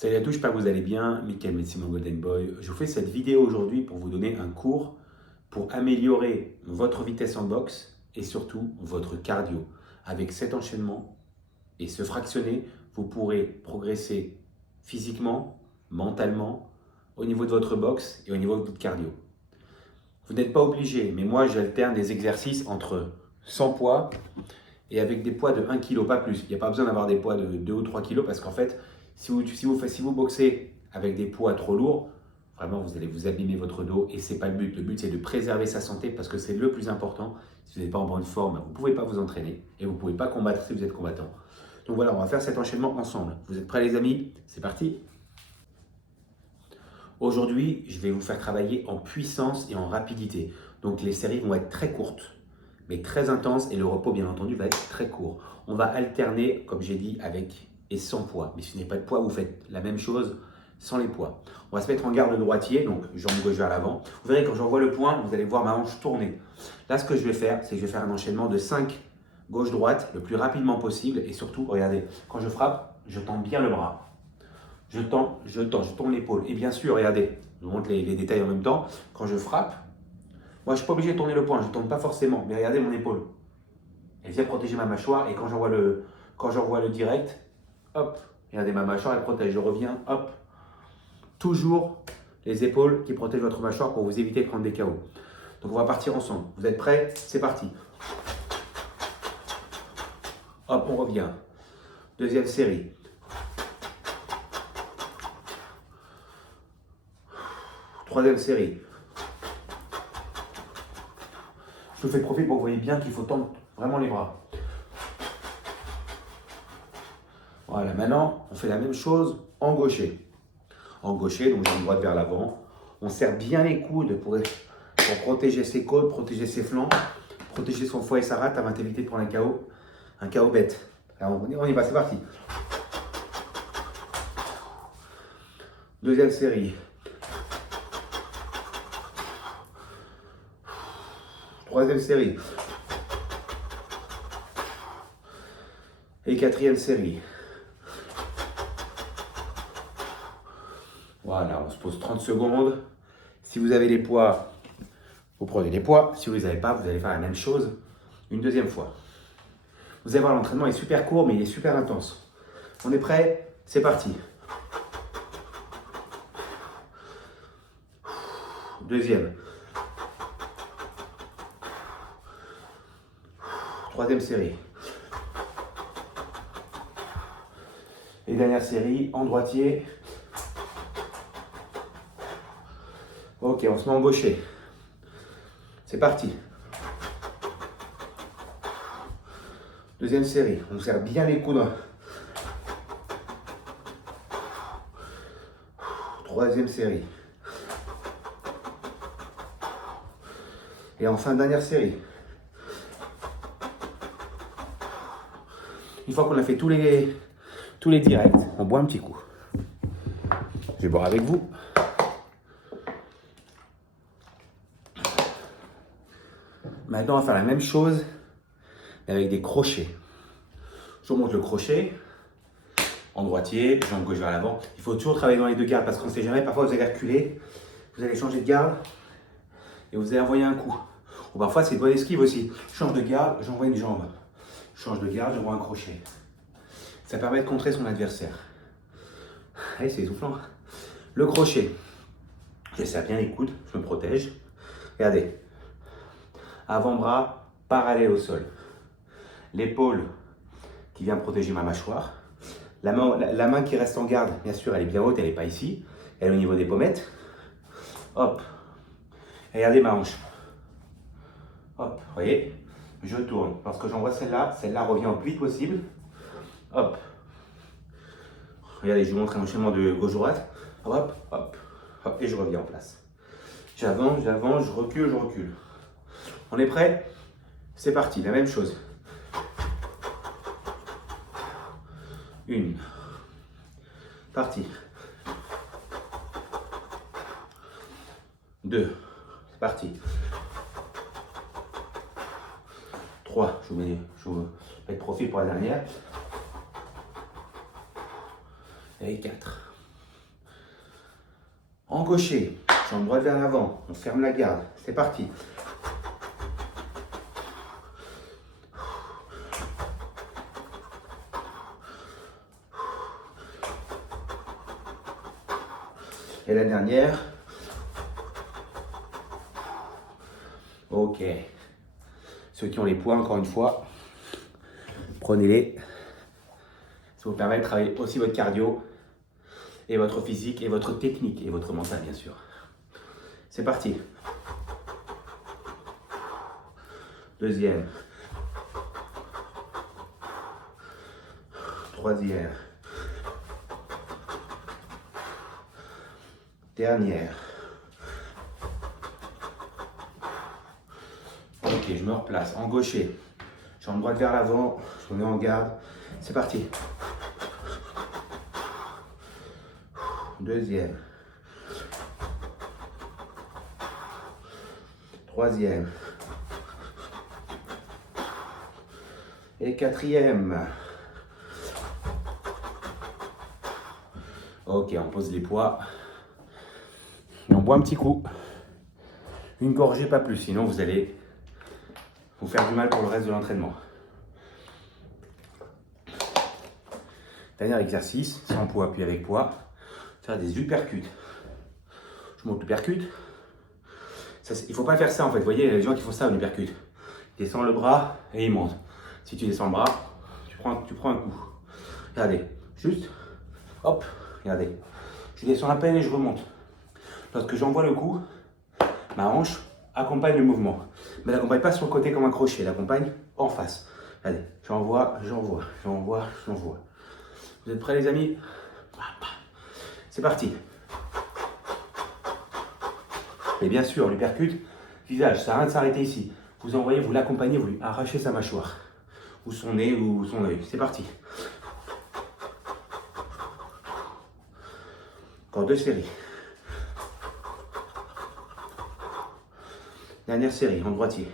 Salut à tous, j'espère que vous allez bien. Mickaël Médecin, mon Golden Boy. Je vous fais cette vidéo aujourd'hui pour vous donner un cours pour améliorer votre vitesse en boxe et surtout votre cardio. Avec cet enchaînement et ce fractionné, vous pourrez progresser physiquement, mentalement, au niveau de votre boxe et au niveau de votre cardio. Vous n'êtes pas obligé, mais moi j'alterne des exercices entre 100 poids et avec des poids de 1 kg, pas plus. Il n'y a pas besoin d'avoir des poids de 2 ou 3 kg parce qu'en fait, si vous boxez avec des poids trop lourds, vraiment vous allez vous abîmer votre dos et ce n'est pas le but. Le but c'est de préserver sa santé parce que c'est le plus important. Si vous n'êtes pas en bonne forme, vous ne pouvez pas vous entraîner et vous ne pouvez pas combattre si vous êtes combattant. Donc voilà, on va faire cet enchaînement ensemble. Vous êtes prêts les amis? C'est parti! Aujourd'hui, je vais vous faire travailler en puissance et en rapidité. Donc les séries vont être très courtes, mais très intenses et le repos, bien entendu, va être très court. On va alterner, comme j'ai dit, avec et sans poids. Mais si vous n'avez pas de poids, vous faites la même chose sans les poids. On va se mettre en garde droitier, donc jambe gauche vers l'avant. Vous verrez, quand j'envoie le poing, vous allez voir ma hanche tourner. Là, ce que je vais faire, c'est que je vais faire un enchaînement de 5 gauche-droite le plus rapidement possible. Et surtout, regardez, quand je frappe, je tends bien le bras. Je tourne l'épaule. Et bien sûr, regardez, je vous montre les détails en même temps. Quand je frappe, moi je ne suis pas obligé de tourner le poing, je ne tourne pas forcément. Mais regardez mon épaule. Elle vient protéger ma mâchoire. Et quand j'envoie le direct, hop, regardez ma mâchoire, elle protège. Je reviens, hop. Toujours les épaules qui protègent votre mâchoire pour vous éviter de prendre des KO. Donc on va partir ensemble. Vous êtes prêts? C'est parti. Hop, on revient. Deuxième série. Troisième série. Je vous fais profil pour que vous voyez bien qu'il faut tendre vraiment les bras. Voilà, maintenant, on fait la même chose en gaucher. En gaucher, donc jambe droite vers l'avant. On serre bien les coudes pour protéger ses côtes, protéger ses flancs, protéger son foie et sa rate avant d'éviter de prendre un KO bête. Alors, on y va, c'est parti. Deuxième série. Troisième série. Et quatrième série. Voilà, on se pose 30 secondes. Si vous avez les poids, vous prenez les poids. Si vous ne les avez pas, vous allez faire la même chose une deuxième fois. Vous allez voir, l'entraînement est super court, mais il est super intense. On est prêt? C'est parti. Deuxième. Troisième série. Et dernière série, en droitier. Ok, on se met en gaucher. C'est parti. Deuxième série, on serre bien les coudes. Troisième série. Et enfin, dernière série. Une fois qu'on a fait tous les directs, on boit un petit coup. Je vais boire avec vous. Maintenant, on va faire la même chose, mais avec des crochets. Je vous montre le crochet. En droitier, jambe gauche vers l'avant. Il faut toujours travailler dans les deux gardes parce qu'on ne sait jamais. Parfois, vous allez reculer, vous allez changer de garde et vous allez envoyer un coup. Ou parfois, c'est une bonne esquive aussi. Je change de garde, j'envoie une jambe. Je change de garde, j'envoie un crochet. Ça permet de contrer son adversaire. Allez, c'est essoufflant. Le crochet. Je serre bien les coudes, je me protège. Regardez. Avant-bras parallèle au sol. L'épaule qui vient protéger ma mâchoire. La main qui reste en garde, bien sûr, elle est bien haute, elle n'est pas ici. Elle est au niveau des pommettes. Hop. Et regardez ma hanche. Hop, vous voyez? Je tourne. Lorsque j'envoie celle-là revient au plus vite possible. Hop. Regardez, je vous montre un enchaînement de gauche-droite. Hop, hop, hop, et je reviens en place. J'avance, je recule, je recule. On est prêt? C'est parti, la même chose. Une. Parti. Deux. C'est parti. 3. Je vous mets de profil pour la dernière. Et 4. En gaucher, jambe droite vers l'avant, on ferme la garde, c'est parti. Et la dernière. Ok. Ceux qui ont les poids, encore une fois, prenez-les. Ça vous permet de travailler aussi votre cardio, et votre physique, et votre technique, et votre mental, bien sûr. C'est parti. Deuxième. Troisième. Dernière. Ok, je me replace en gaucher. Jambe droite vers l'avant, je me mets en garde. C'est parti. Deuxième. Troisième. Et quatrième. Ok, on pose les poids. Et on boit un petit coup. Une gorgée, pas plus, sinon vous allez vous faire du mal pour le reste de l'entraînement. Dernier exercice, sans poids puis avec poids. Faire des uppercuts. Je monte l'uppercut. Il ne faut pas faire ça en fait. Vous voyez, il y a des gens qui font ça en uppercut. Ils descendent le bras et ils montent. Si tu descends le bras, tu prends un coup. Regardez, juste, hop, regardez. Je descends à peine et je remonte. Lorsque j'envoie le coup, ma hanche accompagne le mouvement. Mais elle n'accompagne pas sur le côté comme un crochet, elle accompagne en face. Allez, j'envoie. Vous êtes prêts les amis? C'est parti. Et bien sûr, l'uppercut, visage, ça n'a rien de s'arrêter ici. Vous envoyez, vous l'accompagnez, vous lui arrachez sa mâchoire. Ou son nez, ou son œil. C'est parti. Encore 2 séries. Dernière série, en droitier.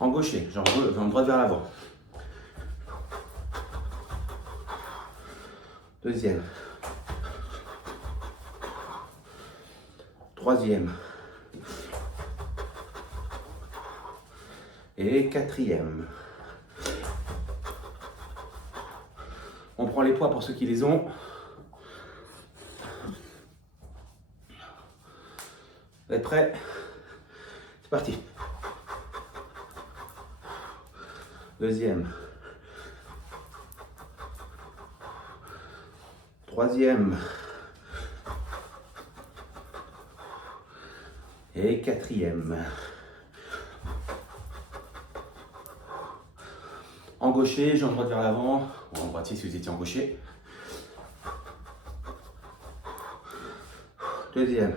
En gaucher, jambe droite vers l'avant. Deuxième. Troisième. Et quatrième. On prend les poids pour ceux qui les ont. Vous êtes prêts? C'est parti. Deuxième. Troisième. Et quatrième. En gaucher, jambe droite vers l'avant, ou en droitier si vous étiez en gaucher. Deuxième.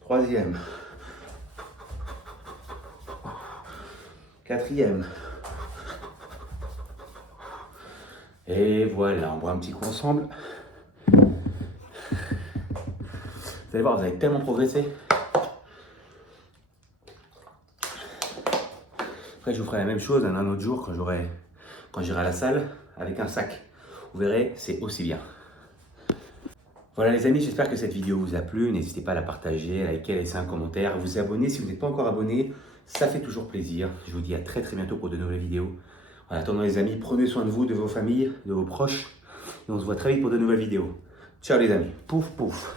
Troisième. Quatrième. Et voilà, on boit un petit coup ensemble. Vous allez voir, vous avez tellement progressé. Après, je vous ferai la même chose un autre jour quand j'irai à la salle avec un sac. Vous verrez, c'est aussi bien. Voilà les amis, j'espère que cette vidéo vous a plu. N'hésitez pas à la partager, à liker, à laisser un commentaire, à vous abonner si vous n'êtes pas encore abonné. Ça fait toujours plaisir. Je vous dis à très bientôt pour de nouvelles vidéos. En attendant les amis, prenez soin de vous, de vos familles, de vos proches. Et on se voit très vite pour de nouvelles vidéos. Ciao les amis. Pouf pouf.